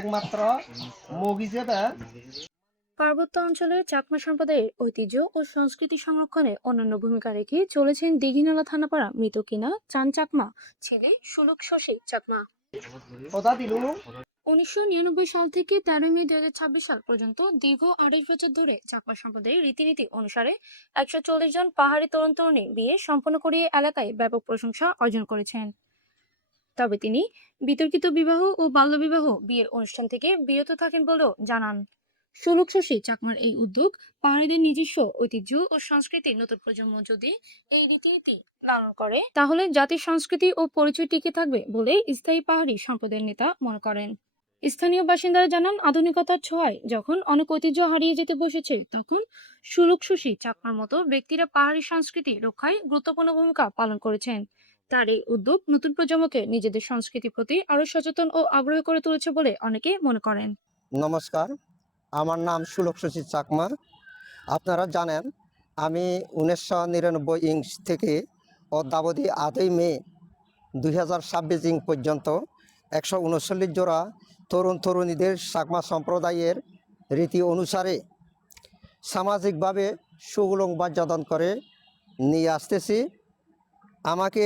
একমাত্র মগিজেদা পার্বত্য অঞ্চলের চাকমা সম্প্রদায়ের ঐতিহ্য ও সংস্কৃতি সংরক্ষণে অনন্য ভূমিকা রেখে চলেছেন দীঘিনালা থানাপাড়া মৃত কিনা চান চাকমা ছেলে সুলক শশী চাকমা। কথা দিলু 1999 সাল থেকে 13 মে 2026 সাল পর্যন্ত দীর্ঘ 28 বছর ধরে চাকমা সম্প্রদায়ের রীতিনীতি অনুসারে 140 জন পাহাড়ি তরুণ তরুণী বিয়ে সম্পন্ন করিয়ে এলাকায় ব্যাপক প্রশংসা অর্জন করেছেন। তবে তিনি বিতর্কিত বিবাহ ও বাল্যবিবাহ বিয়ের অনুষ্ঠান থেকে বিরত থাকেন বলেও জানান। সুলক শশী চাকমার এই উদ্যোগ পাহাড়িদের নিজস্ব ঐতিহ্য ও সংস্কৃতি নতুন প্রজন্ম যদি এই রীতিনীতি লালন করে তাহলে জাতির সংস্কৃতি ও পরিচয় টিকে থাকবে বলে স্থায়ী পাহাড়ি সম্প্রদায়ের নেতা মনে করেন। স্থানীয় বাসিন্দারা জানান, আধুনিকতার ছোঁয়ায় যখন অনেক ঐতিহ্য হারিয়ে যেতে বসেছে তখন সুলক শশী চাকমার মতো ব্যক্তিরা পাহাড়ি সংস্কৃতি রক্ষায় গুরুত্বপূর্ণ ভূমিকা পালন করেছেন। তার এই উদ্যোগ নতুন প্রজন্মকে নিজেদের সংস্কৃতির প্রতি আরো সচেতন ও আগ্রহী করে তুলেছে বলে অনেকে মনে করেন। নমস্কার, আমার নাম সুলক শশী চাকমার। আপনারা জানেন আমি 1999 ইং থেকে অদ্যাবধি 8 মে 2026 ইং পর্যন্ত 139 জোড়া তরুণ তরুণীদের চাকমা সম্প্রদায়ের রীতি অনুসারে সামাজিকভাবে সুগুলং বাদ্যদান করে নিয়ে আসতেছি। আমাকে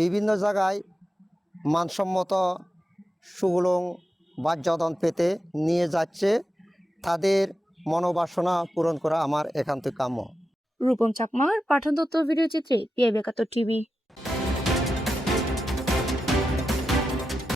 বিভিন্ন জায়গায় মানসম্মত সুগুলং বাদ্যদান পেতে নিয়ে যাচ্ছে। তাদের মনোবাসনা পূরণ করা আমার একান্ত কাম্য। রূপম চাকমার পাঠান তথ্য ভিডিও চিত্রে পিএ 71 টিভি।